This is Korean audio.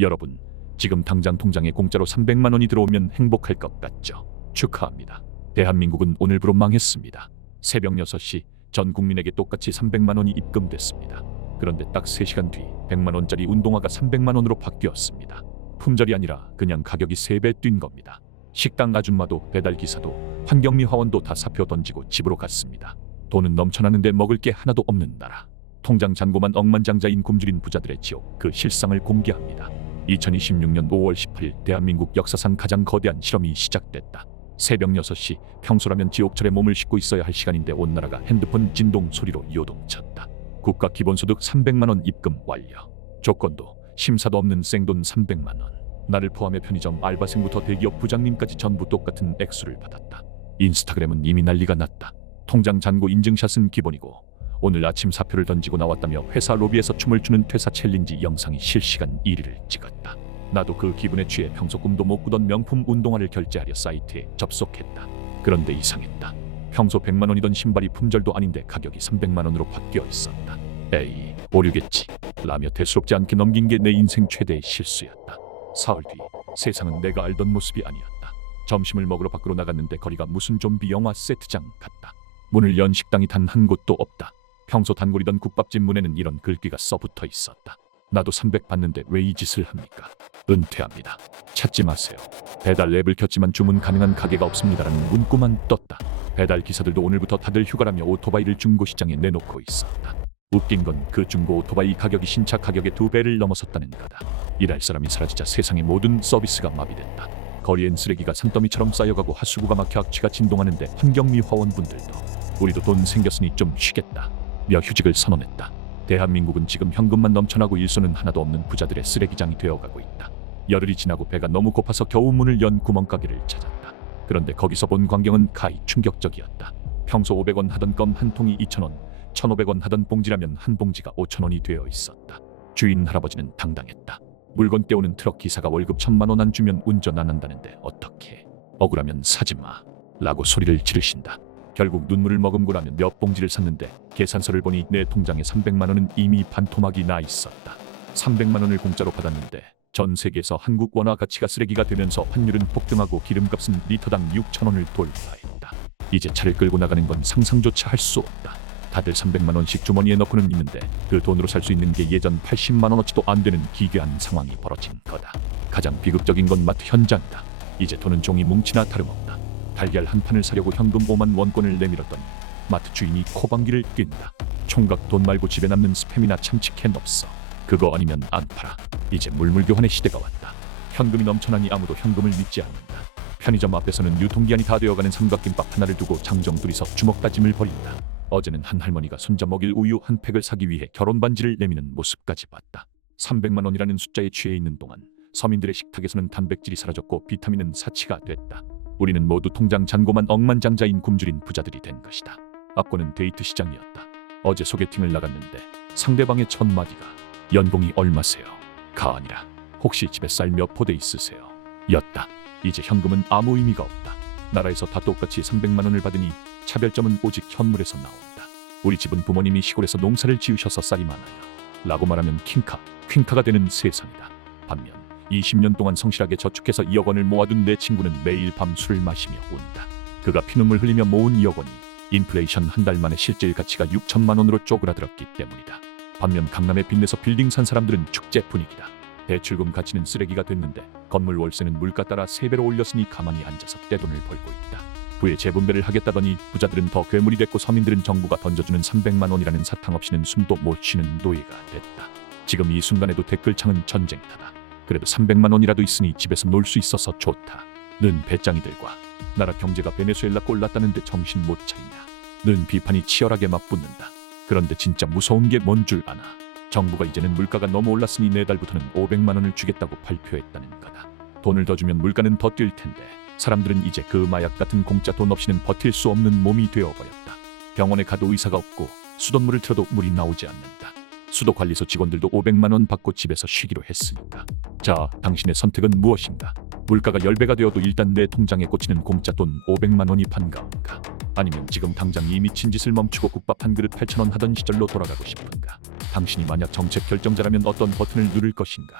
여러분, 지금 당장 통장에 공짜로 300만 원이 들어오면 행복할 것 같죠? 축하합니다. 대한민국은 오늘부로 망했습니다. 새벽 6시 전 국민에게 똑같이 300만 원이 입금됐습니다. 그런데 딱 3시간 뒤 100만 원짜리 운동화가 300만 원으로 바뀌었습니다. 품절이 아니라 그냥 가격이 3배 뛴 겁니다. 식당 아줌마도 배달 기사도 환경미 화원도 다 사표 던지고 집으로 갔습니다. 돈은 넘쳐나는데 먹을 게 하나도 없는 나라. 통장 잔고만 억만장자인 굶주린 부자들의 지옥, 그 실상을 공개합니다. 2026년 5월 18일 대한민국 역사상 가장 거대한 실험이 시작됐다. 새벽 6시, 평소라면 지옥철에 몸을 싣고 있어야 할 시간인데 온 나라가 핸드폰 진동 소리로 요동쳤다. 국가 기본소득 300만 원 입금 완료. 조건도 심사도 없는 생돈 300만 원. 나를 포함해 편의점 알바생부터 대기업 부장님까지 전부 똑같은 액수를 받았다. 인스타그램은 이미 난리가 났다. 통장 잔고 인증샷은 기본이고 오늘 아침 사표를 던지고 나왔다며 회사 로비에서 춤을 추는 퇴사 챌린지 영상이 실시간 1위를 찍었다. 나도 그 기분에 취해 평소 꿈도 못 꾸던 명품 운동화를 결제하려 사이트에 접속했다. 그런데 이상했다. 평소 100만 원이던 신발이 품절도 아닌데 가격이 300만 원으로 바뀌어 있었다. 에이, 오류겠지 라며 대수롭지 않게 넘긴 게 내 인생 최대의 실수였다. 사흘 뒤 세상은 내가 알던 모습이 아니었다. 점심을 먹으러 밖으로 나갔는데 거리가 무슨 좀비 영화 세트장 같다. 문을 연 식당이 단 한 곳도 없다. 평소 단골이던 국밥집 문에는 이런 글귀가 써붙어 있었다. 나도 300 받는데 왜 이 짓을 합니까? 은퇴합니다. 찾지 마세요. 배달 앱을 켰지만 주문 가능한 가게가 없습니다라는 문구만 떴다. 배달 기사들도 오늘부터 다들 휴가라며 오토바이를 중고시장에 내놓고 있었다. 웃긴 건 그 중고 오토바이 가격이 신차 가격의 2배를 넘어섰다는 거다. 일할 사람이 사라지자 세상의 모든 서비스가 마비됐다. 거리엔 쓰레기가 산더미처럼 쌓여가고 하수구가 막혀 악취가 진동하는데 환경미 화원분들도 우리도 돈 생겼으니 좀 쉬겠다 며 휴직을 선언했다. 대한민국은 지금 현금만 넘쳐나고 일손은 하나도 없는 부자들의 쓰레기장이 되어가고 있다. 열흘이 지나고 배가 너무 고파서 겨우 문을 연 구멍가게를 찾았다. 그런데 거기서 본 광경은 가히 충격적이었다. 평소 500원 하던 껌 한 통이 2,000원, 1,500원 하던 봉지라면 한 봉지가 5,000원이 되어 있었다. 주인 할아버지는 당당했다. 물건 떼오는 트럭 기사가 월급 1,000만 원 안 주면 운전 안 한다는데 어떻게? 억울하면 사지 마 라고 소리를 지르신다. 결국 눈물을 머금고 나면 몇 봉지를 샀는데 계산서를 보니 내 통장에 300만 원은 이미 반토막이 나 있었다. 300만 원을 공짜로 받았는데 전 세계에서 한국 원화 가치가 쓰레기가 되면서 환율은 폭등하고 기름값은 리터당 6,000원을 돌파했다. 이제 차를 끌고 나가는 건 상상조차 할 수 없다. 다들 300만 원씩 주머니에 넣고는 있는데 그 돈으로 살 수 있는 게 예전 80만 원어치도 안 되는 기괴한 상황이 벌어진 거다. 가장 비극적인 건 마트 현장이다. 이제 돈은 종이 뭉치나 다름없다. 달걀 한 판을 사려고 현금 5만 원권을 내밀었더니 마트 주인이 코방귀를 낀다. 총각 돈 말고 집에 남는 스팸이나 참치캔 없어. 그거 아니면 안 팔아. 이제 물물교환의 시대가 왔다. 현금이 넘쳐나니 아무도 현금을 믿지 않는다. 편의점 앞에서는 유통기한이 다 되어가는 삼각김밥 하나를 두고 장정 둘이서 주먹 다짐을 벌인다. 어제는 한 할머니가 손자 먹일 우유 한 팩을 사기 위해 결혼 반지를 내미는 모습까지 봤다. 300만 원이라는 숫자에 취해 있는 동안 서민들의 식탁에서는 단백질이 사라졌고 비타민은 사치가 됐다. 우리는 모두 통장 잔고만 억만장자인 굶주린 부자들이 된 것이다. 앞권은 데이트 시장이었다. 어제 소개팅을 나갔는데 상대방의 첫 마디가 연봉이 얼마세요? 가 아니라 혹시 집에 쌀 몇 포대 있으세요? 였다. 이제 현금은 아무 의미가 없다. 나라에서 다 똑같이 300만 원을 받으니 차별점은 오직 현물에서 나온다. 우리 집은 부모님이 시골에서 농사를 지으셔서 쌀이 많아요 라고 말하면 퀸카가 되는 세상이다. 반면 20년 동안 성실하게 저축해서 2억 원을 모아둔 내 친구는 매일 밤 술을 마시며 운다. 그가 피눈물 흘리며 모은 2억 원이 인플레이션 한 달 만에 실질 가치가 6천만 원으로 쪼그라들었기 때문이다. 반면 강남에 빚내서 빌딩 산 사람들은 축제 분위기다. 대출금 가치는 쓰레기가 됐는데 건물 월세는 물가 따라 3배로 올렸으니 가만히 앉아서 떼돈을 벌고 있다. 부의 재분배를 하겠다더니 부자들은 더 괴물이 됐고 서민들은 정부가 던져주는 300만 원이라는 사탕 없이는 숨도 못 쉬는 노예가 됐다. 지금 이 순간에도 댓글창은 전쟁터다. 그래도 300만 원이라도 있으니 집에서 놀 수 있어서 좋다 는 배짱이들과 나라 경제가 베네수엘라 꼴 났다는데 정신 못 차리냐 는 비판이 치열하게 맞붙는다. 그런데 진짜 무서운 게 뭔 줄 아나? 정부가 이제는 물가가 너무 올랐으니 내달부터는 500만 원을 주겠다고 발표했다는 거다. 돈을 더 주면 물가는 더 뛸 텐데 사람들은 이제 그 마약 같은 공짜 돈 없이는 버틸 수 없는 몸이 되어버렸다. 병원에 가도 의사가 없고 수돗물을 틀어도 물이 나오지 않는다. 수도관리소 직원들도 500만 원 받고 집에서 쉬기로 했으니까. 자, 당신의 선택은 무엇인가? 물가가 10배가 되어도 일단 내 통장에 꽂히는 공짜 돈 500만 원이 반가운가? 아니면 지금 당장 이 미친 짓을 멈추고 국밥 한 그릇 8,000원 하던 시절로 돌아가고 싶은가? 당신이 만약 정책 결정자라면 어떤 버튼을 누를 것인가?